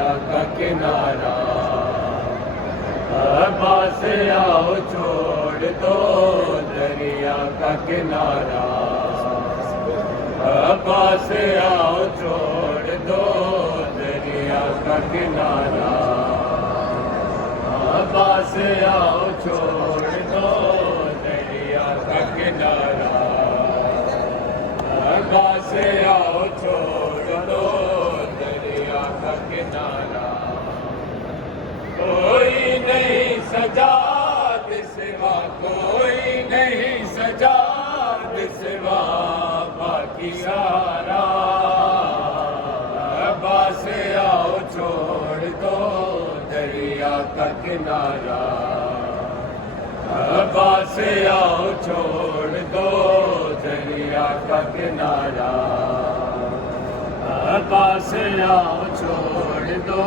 دریا کا کنارہ، عباس آؤ چھوڑ دو دریا کا کنارہ، عباس آؤ چھوڑ دو دریا کا کنارہ، عباس آؤ چھوڑ دو دریا کا کنارہ، عباس آؤ چھوڑ دو دریا کا کنارہ، کوئی نہیں سجاد سوا، کوئی نہیں سجاد سوا باقی سارا، عباس آؤ چھوڑ دو دریا کا کنارہ، عباس آؤ چھوڑ دو دریا کا کنارہ، عباس آؤ چھوڑ دو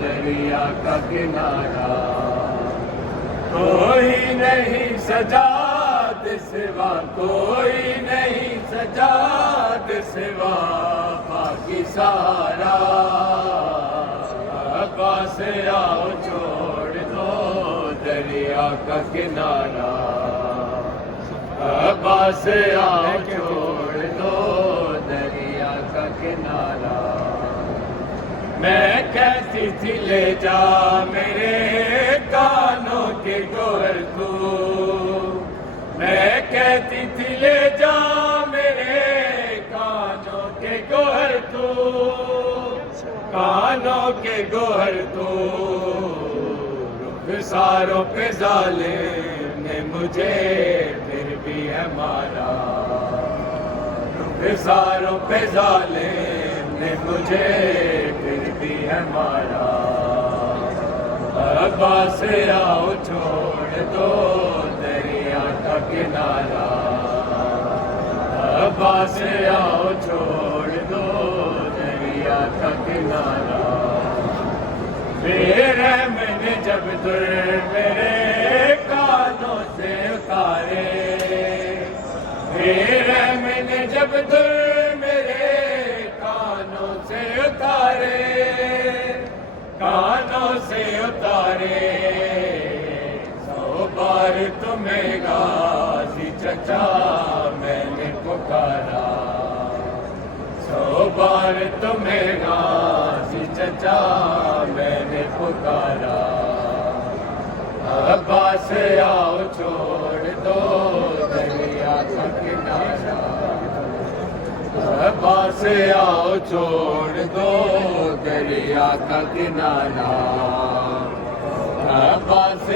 دریا کا کنارہ، کوئی نہیں سجاد سوا، کوئی نہیں سجاد سوا باقی سارا، عباس آؤ چھوڑ دو دریا کا کنارہ، عباس آؤ چھوڑ دو دریا کا کنارہ، میں کہتی تھی لے جا میرے کانوں کے گوہر تو، میں کہتی تھی لے جا میرے کانوں کے گوہر تو، کانوں کے گوہر تو، رخساروں پہ ظالم نے مجھے پھر بھی ہے مارا، رخساروں پہ ظالم نے مجھے پھر بھی ہے مارا، عباس آؤ چھوڑ دو دریا کا کنارہ، عباس آؤ چھوڑ دو دریا کا کنارہ، بے رحم نے جب در میرے کانوں سے اتارے، بے رحم نے جب در میرے کانوں سے اتارے، کانوں سے اتارے، 100 بار تمہیں غازی چچا میں نے پکارا، 100 بار تمہیں غازی چچا میں نے پکارا، عباس آؤ چھوڑ دو دریا کا کنارہ، عباس آؤ چھوڑ دو دریا کا کنارہ، عباس